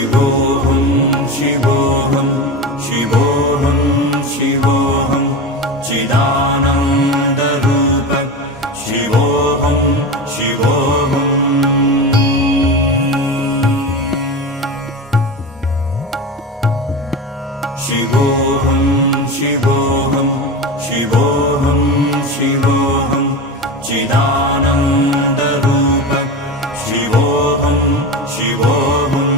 शिवोऽहं शिवोऽहं शिवोऽहं शिवोऽहं चिदानन्दरूप शिवोऽहं शिवोऽहं शिवोऽहं शिवोऽहं शिवोऽहं शिवोऽहं चिदानन्दरूप शिवोऽहं शिवोऽहं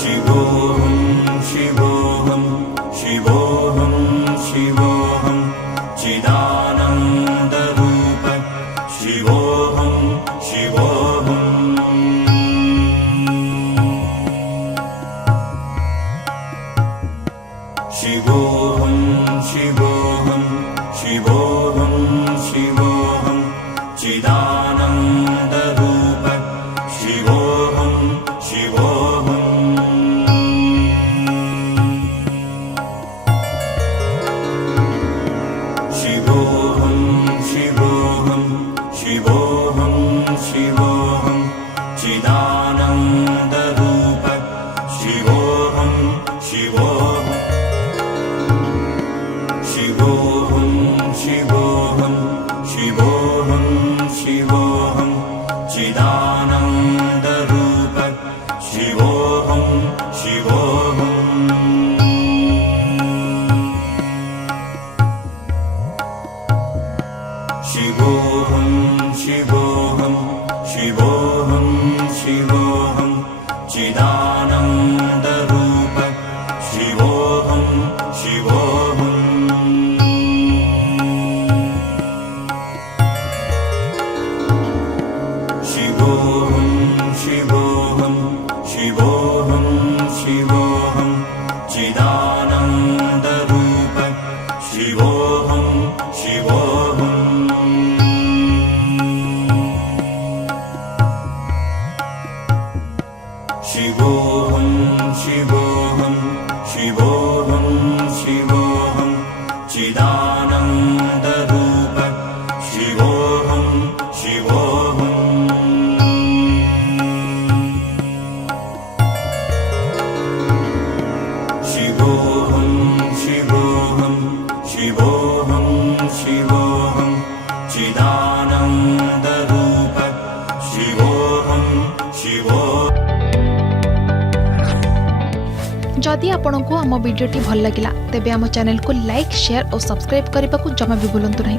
शिवोऽहं शिवोऽहं शिवोऽहं शिवोऽहं चिदानन्दरूप शिवोऽहं शिवोऽहं शिवोऽहं शिवोऽहं शिवोऽहं शिवोऽहं चिदानन्दरूप शिवोऽहं शिवोऽहं शिवोऽहं शिवोऽहं शिवोऽहं शिवोऽहं चिदानन्दरूप शिवोऽहं शिवोऽहं शिवोऽहं शिवोऽहं शिवोऽहं शिवोऽहं चिदानन्दरूप शिवोऽहं शिवोऽहं शिवोऽहं शिवोऽहं शिवोऽहं शिवोऽहं चिदानन्दरूप शिवोऽहं शिवोऽहं शिवोऽहं शिवोऽहं शिवोऽहं शिवोऽहं चिदानन्दरूप शिवोऽहं शिवोऽहं शिवोऽहं शिवोऽहं शिवोऽहं शिवोऽहं चिदानन्दरूप शिवोऽहं शिवोऽहं शिवोऽहं शिवोऽहं शिवोऽहं शिवोऽहं चिदानन्दरूप शिवोऽहं शिवोऽहं जदि आपंक आम भिडी भल लगा तेब आम चैनल को लाइक शेयर और सब्सक्राइब करने को जमा भी भूलु नहीं।